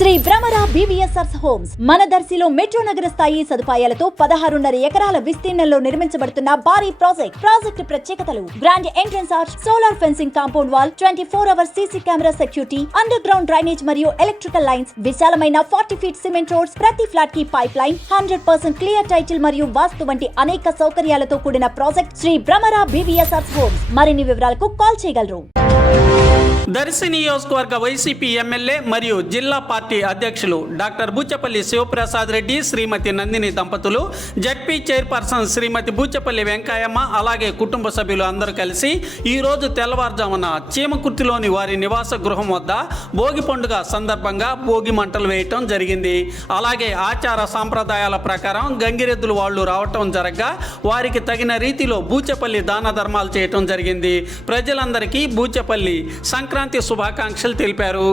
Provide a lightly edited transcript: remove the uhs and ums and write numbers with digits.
Shri Bhramara BVSR homes మనదర్శిలో metro నగర స్థాయి సదుపాయాలతో 16.5 ఎకరాల విస్తీర్ణంలో నిర్మించబడుతున్న భారీ ప్రాజెక్ట్ ప్రత్యేకతలు grand entrance arch, solar fencing, compound wall, 24 hours CC camera security, under ground drainage మరియు ఎలక్ట్రికల్ లైన్స్, విశాలమైన 40 feet సిమెంట్ రోడ్స్, ప్రతి ఫ్లాట్ కి పైప్ లైన్, 100% క్లియర్ టైటిల్ మరియు వాస్తు వంటి అనేక సౌకర్యాలతో కూడిన project Shri Bhramara BVSR homes. మరిన్ని వివరాలకు కాల్ చేయగలరు. దర్శి నియోజకవర్గ వైసీపీ ఎమ్మెల్యే మరియు జిల్లా పార్టీ అధ్యక్షులు డాక్టర్ బూచపల్లి శివప్రసాద్ రెడ్డి, శ్రీమతి నందిని దంపతులు, జడ్పీ చైర్పర్సన్ శ్రీమతి బూచపల్లి వెంకయ్యమ్మ, అలాగే కుటుంబ సభ్యులు అందరూ కలిసి ఈరోజు తెల్లవారుజామున చీమకుర్తిలోని వారి నివాస గృహం వద్ద భోగి పండుగ సందర్భంగా భోగి మంటలు వేయటం జరిగింది. అలాగే ఆచార సాంప్రదాయాల ప్రకారం గంగిరెద్దులు వాళ్ళు రావటం జరగగా వారికి తగిన రీతిలో బూచపల్లి దాన ధర్మాలు చేయటం జరిగింది. ప్రజలందరికీ బూచపల్లి సంక్రాంతి శుభాకాంక్షలు తెలిపారు.